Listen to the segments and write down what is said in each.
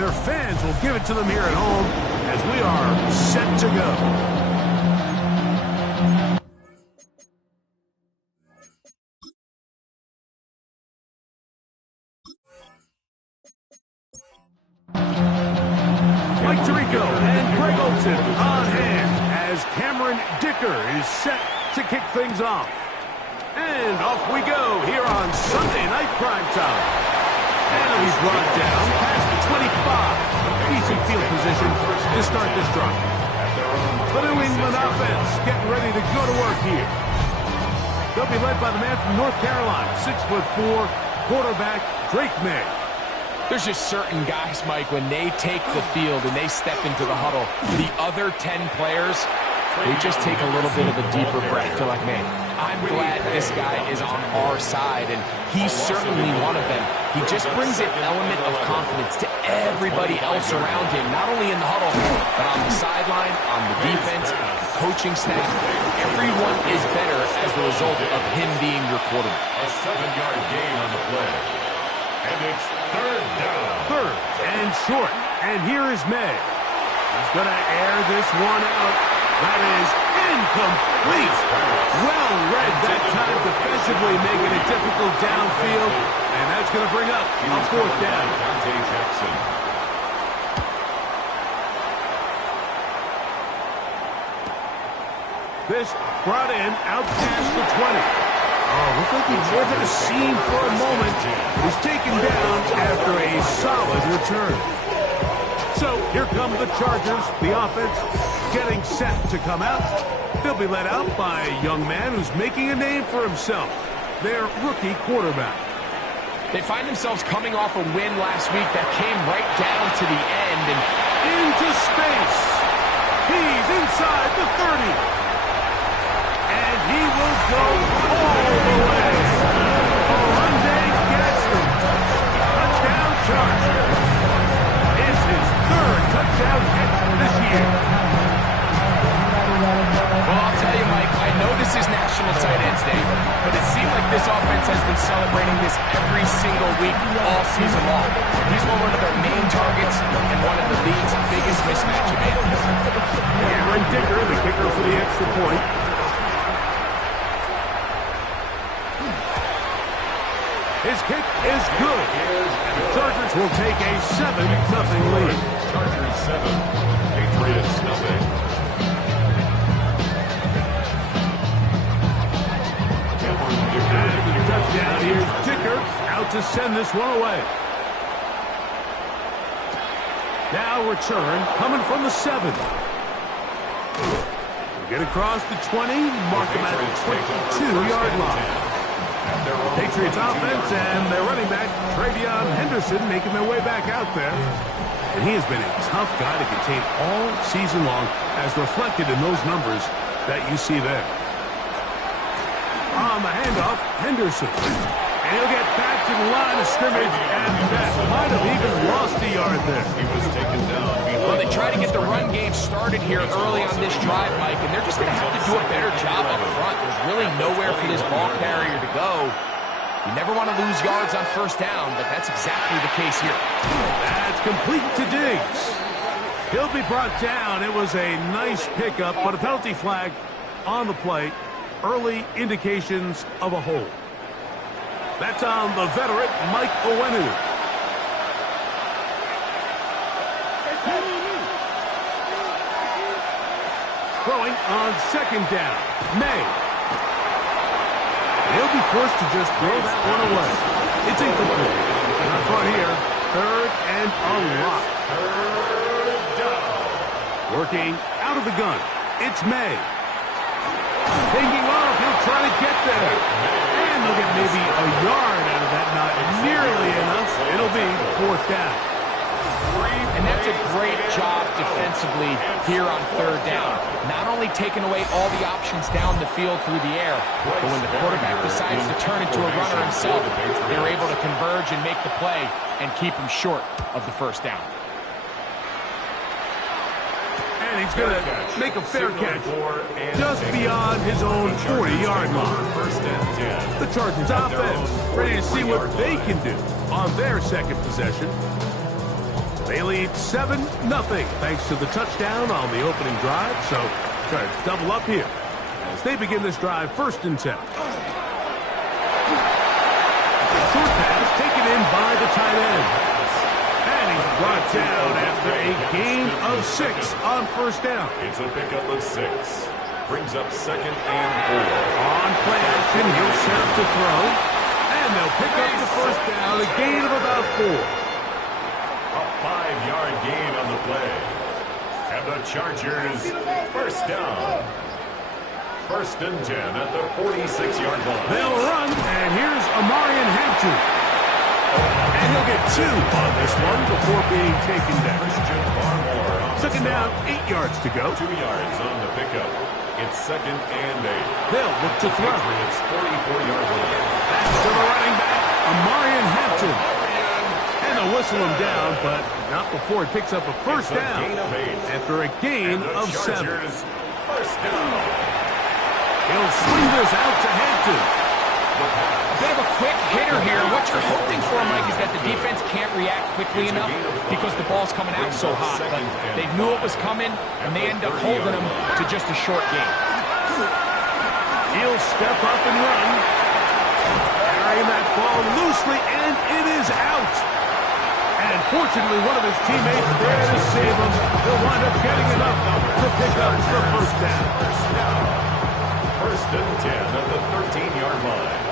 their fans will give it to them here at home as we are set to go. Mike Tirico and RegSzn on hand as Cameron Dicker is set to kick things off. And off we go here on Sunday Night Primetime. And he's brought down past the 25. Easy field position to start this drive. The New England offense getting ready to go to work here. They'll be led by the man from North Carolina, 6'4", quarterback Drake May. There's just certain guys, Mike, when they take the field and they step into the huddle, the other 10 players, they just take a little bit of a deeper breath. They're like, man, I'm glad this guy is on our side, and he's certainly one of them. He just brings an element of confidence to everybody else around him, not only in the huddle, but on the sideline, on the defense, the coaching staff. Everyone is better as a result of him being your quarterback. A 7-yard gain on the play. And it's third down. Third and short. And here is May. He's going to air this one out. That is incomplete. Well read that time defensively, making it difficult downfield. And that's going to bring up a fourth down. This brought in out past the 20. Oh, looked like he may have had a seam for a moment. He's taken down after a solid return. So here come the Chargers, the offense getting set to come out. They'll be led out by a young man who's making a name for himself, their rookie quarterback. They find themselves coming off a win last week that came right down to the end. And into space. He's inside the 30. And he will go all the way. Monday gets them. Touchdown Chargers. It's his third touchdown hit this year. Well, I'll tell you, Mike, I know this is National Tight Ends Day, but it seemed like this offense has been celebrating this every single week all season long. He's one of their main targets and one of the league's biggest mismatch advantages. Cameron Dicker, the kicker for the extra point. His kick is good. And the Chargers will take a 7-0 lead. Chargers 7, Patriots nothing. And the touchdown, here's Dicker out to send this one away. Now return coming from the 7. Get across the 20, mark him at the 22-yard line. Patriots offense and their running back, Travion Henderson, making their way back out there. And he has been a tough guy to contain all season long, as reflected in those numbers that you see there. On the handoff, Henderson. And he'll get back to the line of scrimmage, and that might have even lost a yard there. He was taken down. Well, they try to get the run game started here early on this drive, Mike, and they're just going to have to do a better job up front. There's really nowhere for this ball carrier to go. You never want to lose yards on first down, but that's exactly the case here. That's complete to Diggs. He'll be brought down. It was a nice pickup, but a penalty flag on the play. Early indications of a hold. That's on the veteran, Mike Owenu. Throwing on second down. May. He'll be forced to just throw that one away. It's incomplete. Not far here. Third and a lot. Working out of the gun. It's May. Taking off. He'll try to get there. And they'll get maybe a yard out of that. Not nearly enough. It'll be fourth down. And that's a great job defensively here on third down. Not only taking away all the options down the field through the air, but when the quarterback decides to turn into a runner himself, they're able to converge and make the play and keep him short of the first down. And he's going to make a fair catch just beyond his own 40-yard line. The Chargers offense ready to see what they can do on their second possession. They lead 7-0 thanks to the touchdown on the opening drive. So try to double up here as they begin this drive 1st and 10. Short pass taken in by the tight end. And he's brought down after a gain of 6 on 1st down. It's a pickup of 6. Brings up 2nd and 4. On play action, he'll set up to throw. And they'll pick up the 1st down, a gain of about 4. A 5-yard gain on the play. And the Chargers, 1st down. 1st and 10 at the 46-yard line. They'll run, and here's Amarian Hampton. And he'll get 2 on this one before being taken down. 2nd down, 8 yards to go. 2 yards on the pickup. It's 2nd and 8. They'll look to throw. It's 44-yard line. That's to the running back, Amarian Hampton. And they'll whistle him down, but not before he picks up a 1st down. Gain of 8. After a gain of 7. 1st down. He'll swing this out to Hampton. A bit of a quick hitter here. What you're hoping for, Mike, is that the defense can't react quickly enough because the ball's coming out so hot. But they knew it was coming, and they end up holding him to just a short gain. He'll step up and run. Carrying that ball loosely, and it is out. And fortunately, one of his teammates there to save him. He'll wind up getting enough to pick up the 1st down. 1st and 10 at the 13-yard line.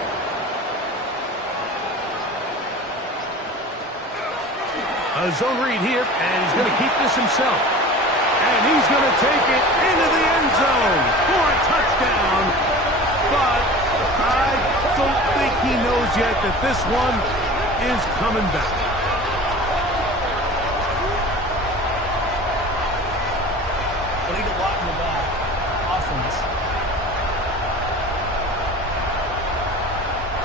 A zone read here, and he's going to keep this himself. And he's going to take it into the end zone for a touchdown. But I don't think he knows yet that this one is coming back. Putting a lot in the back. Offense.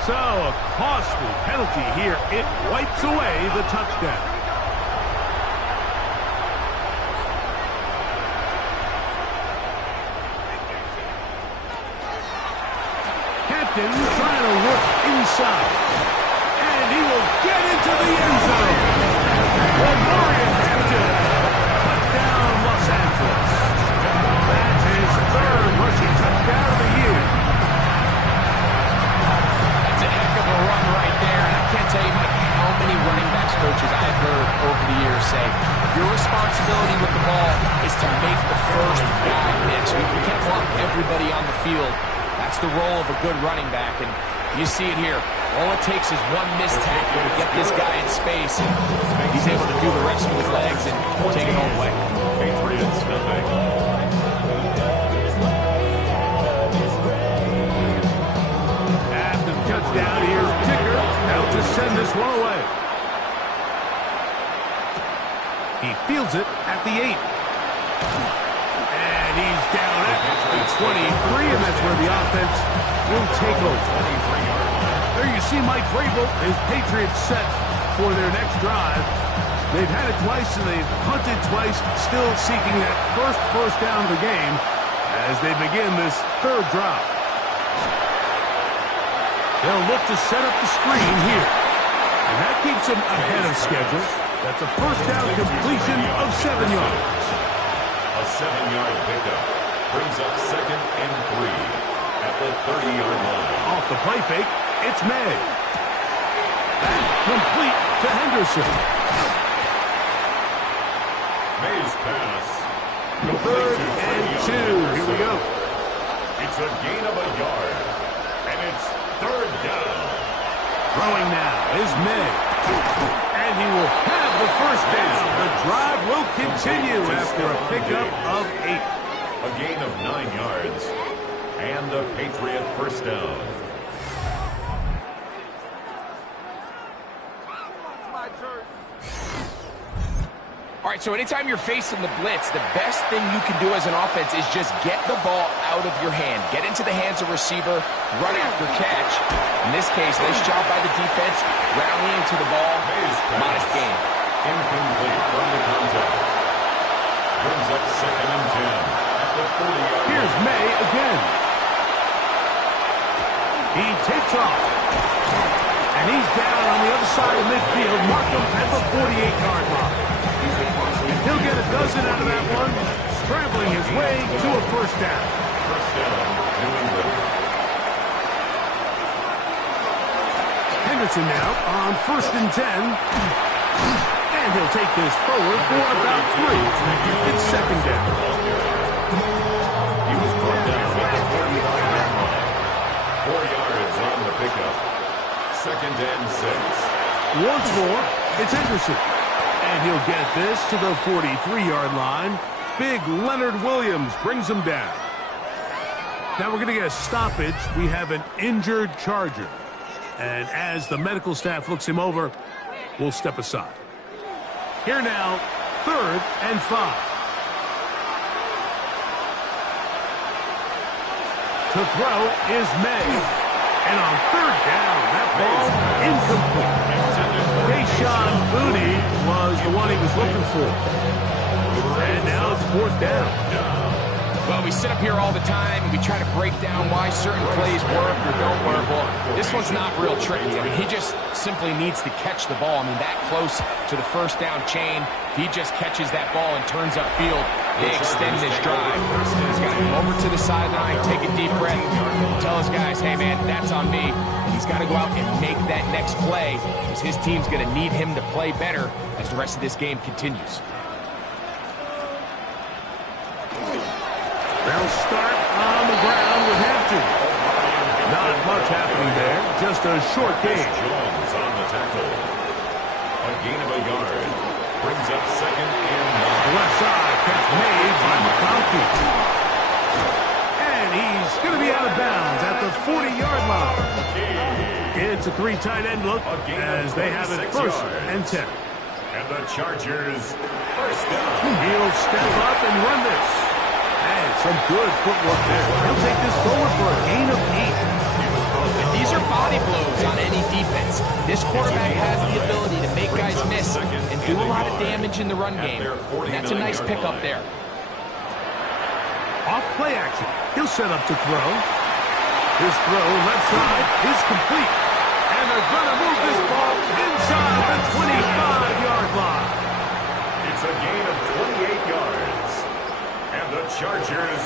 So a costly penalty here. It wipes away the touchdown. Hampton trying to work inside. And he will get into the end zone. Amarian Hampton. Touchdown, Los Angeles. That's his 3rd rushing touchdown of the year. That's a heck of a run right there. And I can't tell you, Mike, how many running backs coaches I've heard over the years say, your responsibility with the ball is to make the 1st guy miss. We can't block everybody on the field. That's the role of a good running back, and you see it here. All it takes is one missed tackle to get this guy in space, and he's able to do the rest with his legs and take it all the way. Patriots, nothing. After the touchdown, here's Dicker out to send this one away. He fields it at the 8. And he's down at the 23, and that's where the offense will take over. There you see Mike Vrabel, his Patriots set for their next drive. They've had it twice, and they've punted twice, still seeking that first down of the game as they begin this 3rd drive. They'll look to set up the screen here. And that keeps them ahead of schedule. That's a 1st down completion of 7 yards. A 7-yard pickup brings up 2nd and 3 at the 30-yard line. Off the play fake, it's May. Complete to Henderson. May's pass. 3rd and 2. Here we go. It's a gain of a yard. And it's 3rd down. Throwing now is May. And he will have the 1st down. The drive will continue after a pickup of 8. A gain of 9 yards. And a Patriot 1st down. All right, so anytime you're facing the blitz, the best thing you can do as an offense is just get the ball out of your hand. Get into the hands of receiver, run after catch. In this case, nice job by the defense, rallying to the ball. Modest gain. Incomplete from the contact. Brings up 2nd and 10 at the 40-yard line. Here's May again. He takes off. And he's down on the other side of midfield. Mark him at the 48-yard line. doesn't out of that one. Scrambling his way to a first down. First down, New England. Henderson now on 1st and 10. And he'll take this forward for about 3. It's 2nd down. He was brought down at the 49-yard line. 4 yards on the pickup. 2nd and 6. Once more, it's Henderson. And he'll get this to the 43-yard line. Big Leonard Williams brings him down. Now we're going to get a stoppage. We have an injured Charger. And as the medical staff looks him over, we'll step aside. Here now, 3rd and 5. To throw is May. And on 3rd down, that ball incomplete. Kayshon Boutte was the one he was looking for. And now it's 4th down. Well, we sit up here all the time and we try to break down why certain plays work or don't work. Well, this one's not real tricky. I mean, he just simply needs to catch the ball. I mean, that close to the first down chain, if he just catches that ball and turns upfield, they extend this drive. He's got to come over to the sideline, take a deep breath, tell his guys, hey, man, that's on me. And he's got to go out and make that next play because his team's going to need him to play better as the rest of this game continues. They'll start on the ground with Hampton. Not much happening there, just a short gain. Jones on the tackle. A gain of a yard. Brings up 2nd and 9. Left side catch made by McConkey. And he's going to be out of bounds at the 40-yard line. It's a 3 tight end look as they have it 1st and 10. And the Chargers first down. He'll step up and run this. And some good footwork there. He'll take this forward for a gain of 8. These are body blows on any defense. This quarterback has the ability to make guys miss and do a lot of damage in the run game. And that's a nice pickup there. Off play action. He'll set up to throw. His throw left side is complete. And they're going to move this ball inside the 25-yard line. It's a gain of 28 yards. And the Chargers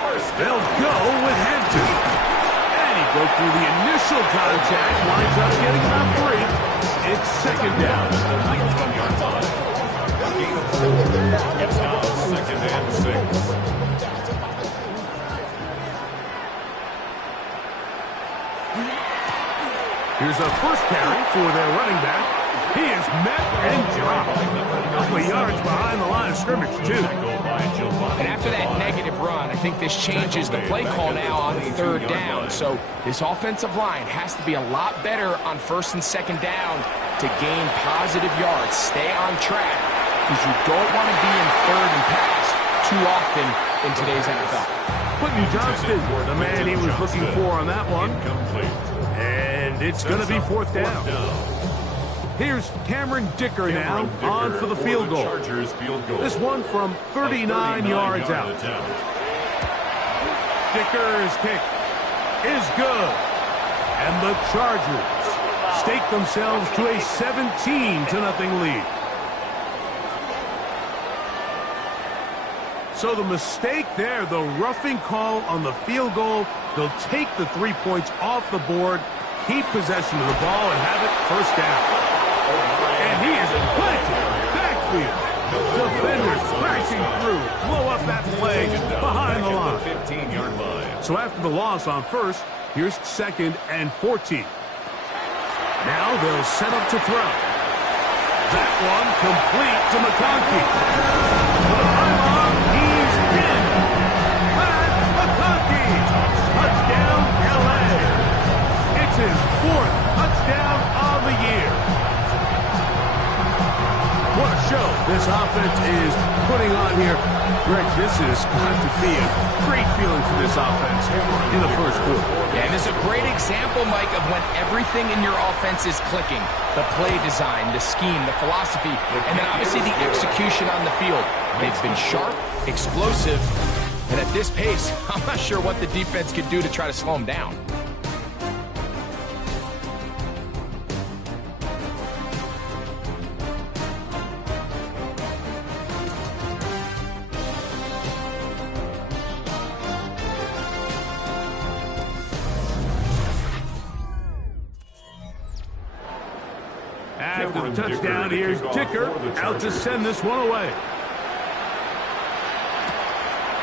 first down. They'll go with Hampton. And he broke through the initial contact. Winds up getting about 3. It's 2nd down. It's now 2nd and 6. Here's a first carry for their running back. He is met and dropped. A couple of yards behind the line of scrimmage, too. And after that negative run, I think this changes the play call now on 3rd down. So this offensive line has to be a lot better on 1st and 2nd down to gain positive yards. Stay on track because you don't want to be in 3rd and pass too often in today's NFL. Quentin Johnston, the man he was looking for on that one. And it's going to be 4th down. Here's Cameron Dicker now on for the field goal. This one from 39 yards out. Dicker's kick is good. And the Chargers stake themselves to a 17-0 lead. So the mistake there, the roughing call on the field goal, they'll take the 3 points off the board, keep possession of the ball, and have it first down. And he is planted backfield. Defenders crashing through, blow up that play behind the line. 15-yard line. So after the loss on 1st, here's 2nd and 14. Now they'll set up to throw. That one complete to McConkey. He's in. Matt McConkey. Touchdown, LA. It's his 4th touchdown of the year. What a show this offense is putting on here. Greg, this has got to be a great feeling for this offense in the 1st quarter. Yeah, and it's a great example, Mike, of when everything in your offense is clicking. The play design, the scheme, the philosophy, and then obviously the execution on the field. They've been sharp, explosive, and at this pace, I'm not sure what the defense could do to try to slow them down. after the touchdown. Here's Dicker out to send this one away.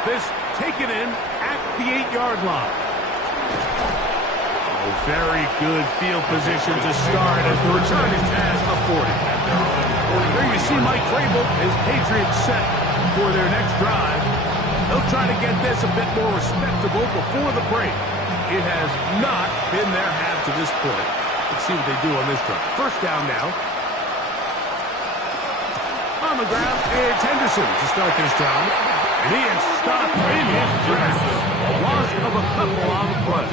This taken in at the 8-yard line. Oh, very good field position to start as the return is past the 40. There you see Mike Vrabel, his Patriots set for their next drive. They'll try to get this a bit more respectable before the break. It has not been their half to this point. Let's see what they do on this drive. First down now. On the ground, it's Henderson to start this drive. And he is stopped in his tracks. Loss of a couple on the play.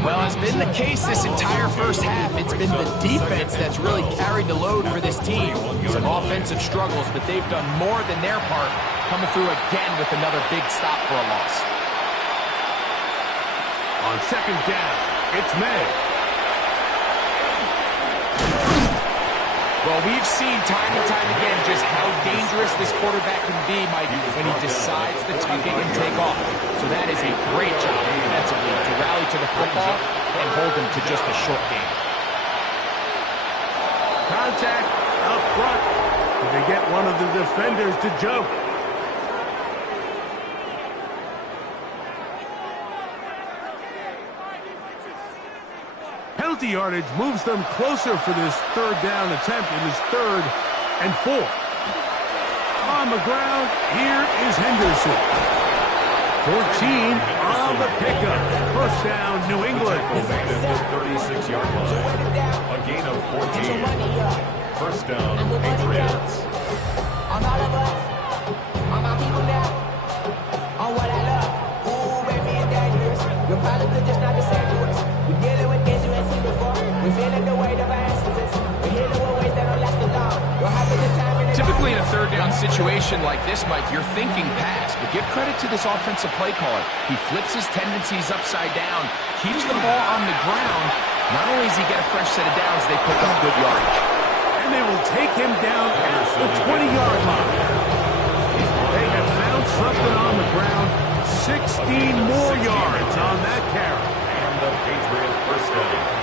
Well, as been the case this entire first half, it's been the defense that's really carried the load for this team. Some offensive struggles, but they've done more than their part, coming through again with another big stop for a loss. On second down, it's May. Well, we've seen time and time again just how dangerous this quarterback can be, Mike, when he decides to tuck it and take off. So that is a great job defensively to rally to the football and hold them to just a short game. Contact up front. They get one of the defenders to jump. Penalty yardage moves them closer for this third down attempt. It is 3rd and 4. On the ground, here is Henderson. 14 on the pickup. First down, New England. 36-yard line. A gain of 14. First down, Patriots. On all of us, on my people now, on what I love. Ooh, baby, it's dangerous. Your problems are just not the same to us. We're dealing with things you ain't seen before. We're feeling the weight of our instances. We're healing with ways that don't last too long. What happens in time in the Typically in a third down situation like this, Mike, you're thinking pass, but give credit to this offensive play caller. He flips his tendencies upside down, keeps the ball on the ground. Not only does he get a fresh set of downs, they pick up good yardage. And they will take him down at the 20-yard line. They have found something on the ground. 16 more yards on that carry. And the Patriot first down.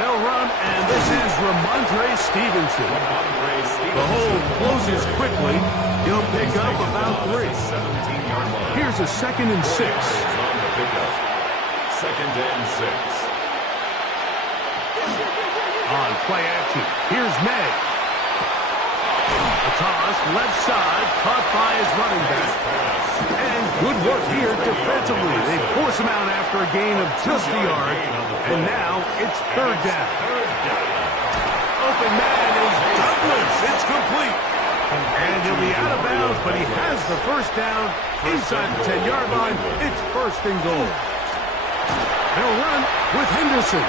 They'll run, and this is Ramondre Stevenson. The hole closes quickly. He'll pick up about 3. 17-yard line. Here's a 2nd and 6. On the pickup. 2nd and 6. On play action, here's May. A toss, left side, caught by his running back. And good work here defensively. They force him out after a gain of just a yard. And now it's 3rd down. Open man is Douglas. It's complete. And he'll be out of bounds, but he has the first down inside the 10-yard line. It's 1st and goal. They'll run with Henderson.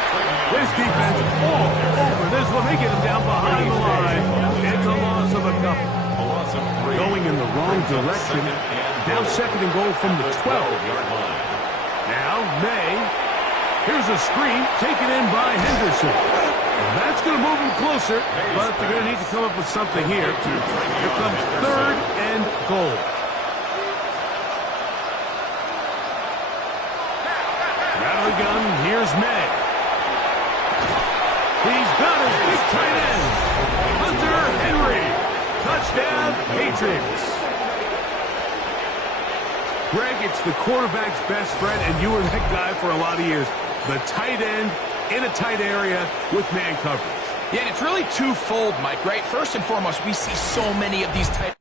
This defense all over this one. They get him down behind the line. It's a loss of a couple. Going in the wrong direction. Now 2nd and goal from the 12-yard line. Now May. Here's a screen taken in by Henderson. And that's going to move him closer, but they're going to need to come up with something here. Here comes 3rd and goal. Gun, here's May. He's got his big tight end. Hunter Henry. Touchdown, Patriots. Greg, it's the quarterback's best friend, and you were that guy for a lot of years. The tight end in a tight area with man coverage. Yeah, and it's really twofold, Mike, right? First and foremost, we see so many of these tight